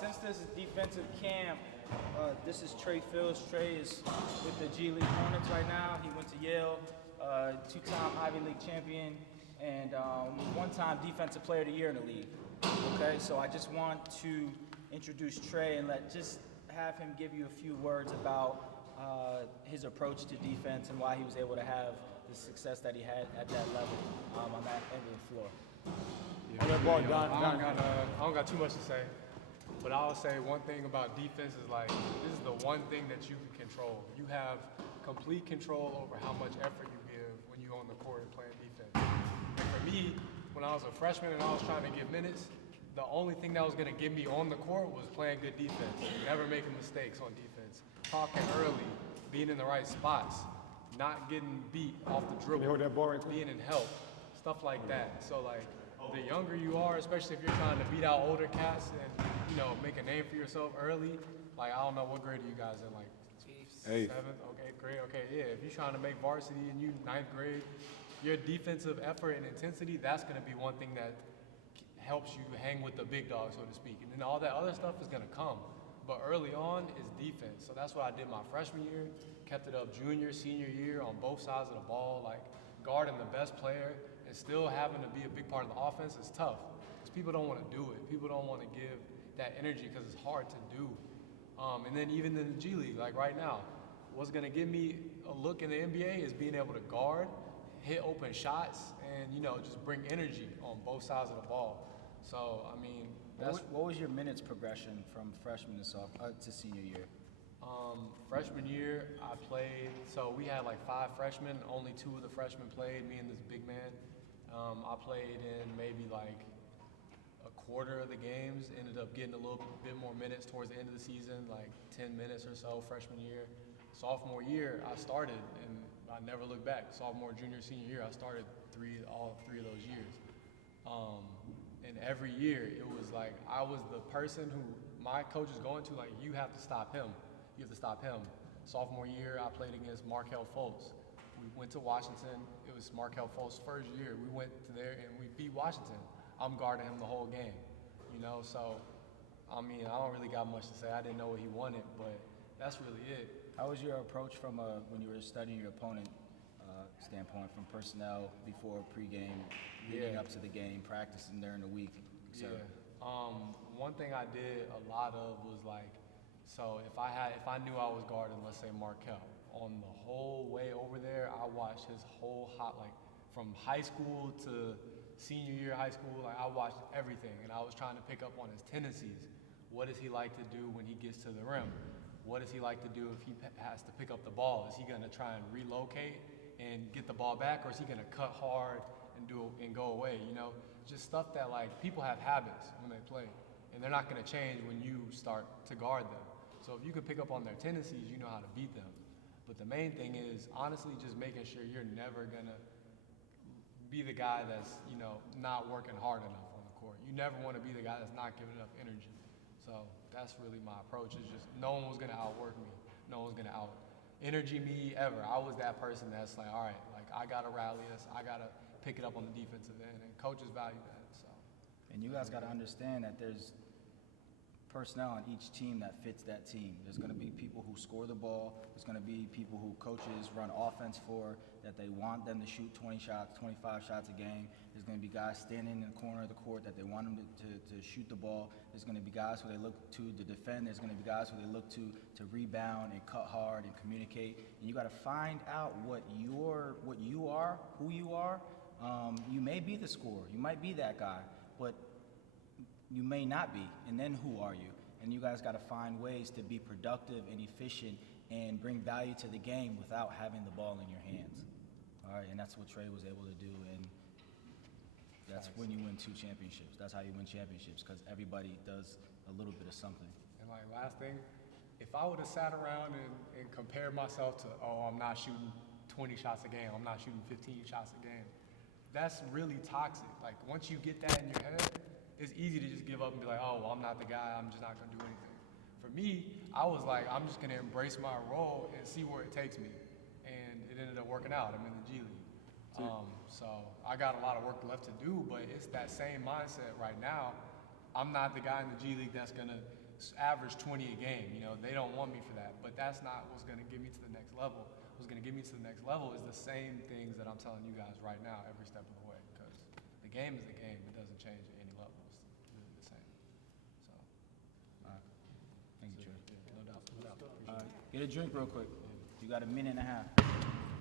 Since this is defensive camp, this is Trey Phills. Trey is with the G-League Hornets right now. He went to Yale, two-time Ivy League champion, and one-time Defensive Player of the Year in the league. Okay, so I just want to introduce Trey and have him give you a few words about his approach to defense and why he was able to have the success that he had at that level on that end of the floor. I don't got too much to say, but I'll say one thing about defense is this is the one thing that you can control. You have complete control over how much effort you give when you're on the court and playing defense. And for me, when I was a freshman and I was trying to get minutes, the only thing that was going to get me on the court was playing good defense, never making mistakes on defense, talking early, being in the right spots, not getting beat off the dribble, being in help, stuff like that. So the younger you are, especially if you're trying to beat out older cats and make a name for yourself early, I don't know, what grade are you guys in, Eighth. 7th, okay, grade, okay, yeah. If you're trying to make varsity and you 9th grade, your defensive effort and intensity, that's going to be one thing that helps you hang with the big dog, so to speak. And then all that other stuff is going to come. But early on is defense. So that's what I did my freshman year, kept it up junior, senior year on both sides of the ball, guarding the best player and still having to be a big part of the offense is tough. Because people don't want to do it. People don't want to give that energy because it's hard to do. And then even in the G League, right now, what's going to give me a look in the NBA is being able to guard, hit open shots, and just bring energy on both sides of the ball. So I mean, what was your minutes progression from freshman to senior year? Freshman year, I played. So we had 5 freshmen. Only 2 of the freshmen played. Me and this big man. I played in maybe a quarter of the games. Ended up getting a little bit more minutes towards the end of the season, 10 minutes or so freshman year. Sophomore year, I started, and I never looked back. Sophomore, junior, senior year, I started all three of those years. And every year, it was I was the person who my coach is going to, you have to stop him. You have to stop him. Sophomore year, I played against Markelle Fultz. We went to Washington. It was Markelle Fultz's first year. We went to there and we beat Washington. I'm guarding him the whole game, So, I mean, I don't really got much to say. I didn't know what he wanted, but that's really it. How was your approach from when you were studying your opponent standpoint, from personnel before pregame, leading up to the game, practicing during the week, etc.? Yeah. One thing I did a lot of was so if I knew I was guarding, let's say Markelle, on the whole way over there, I watched his whole from high school to senior year high school, I watched everything, and I was trying to pick up on his tendencies. What does he like to do when he gets to the rim? What does he like to do if he has to pick up the ball? Is he going to try and relocate and get the ball back, or is he going to cut hard and go away? Just stuff that people have habits when they play, and they're not going to change when you start to guard them. So if you can pick up on their tendencies, you know how to beat them. But the main thing is honestly just making sure you're never going to be the guy that's not working hard enough on the court. You never want to be the guy that's not giving enough energy. So that's really my approach. Is just no one was going to outwork me. No one's going to out-energy me ever. I was that person that's all right, I got to rally us. I got to pick it up on the defensive end, and coaches value that. So. And you guys got to understand that there's personnel on each team that fits that team. There's going to be people who score the ball. There's going to be people who coaches run offense for, that they want them to shoot 20 shots, 25 shots a game. There's going to be guys standing in the corner of the court that they want them to shoot the ball. There's going to be guys who they look to defend. There's going to be guys who they look to rebound and cut hard and communicate. And you got to find out what you are, who you are. You may be the scorer. You might be that guy, but you may not be, and then who are you? And you guys got to find ways to be productive and efficient and bring value to the game without having the ball in your hands. All right, and that's what Trey was able to do, and that's when you win 2 championships. That's how you win championships, because everybody does a little bit of something. And last thing, if I would have sat around and compared myself to, I'm not shooting 20 shots a game, I'm not shooting 15 shots a game, that's really toxic. Once you get that in your head, it's easy to just give up and be I'm not the guy, I'm just not going to do anything. For me, I was I'm just going to embrace my role and see where it takes me. And it ended up working out. I'm in the G League. So I got a lot of work left to do, but it's that same mindset right now I'm not the guy in the G League that's gonna average 20 a game. You know, they don't want me for that. But that's not what's gonna get me to the next level. What's gonna get me to the next level is the same things that I'm telling you guys right now every step of the way. Because the game is the game. It doesn't change at any level. It's the same. So, All right. Thank you, Trey. yeah, no doubt. No doubt. Get a drink real quick. You got a minute and a half.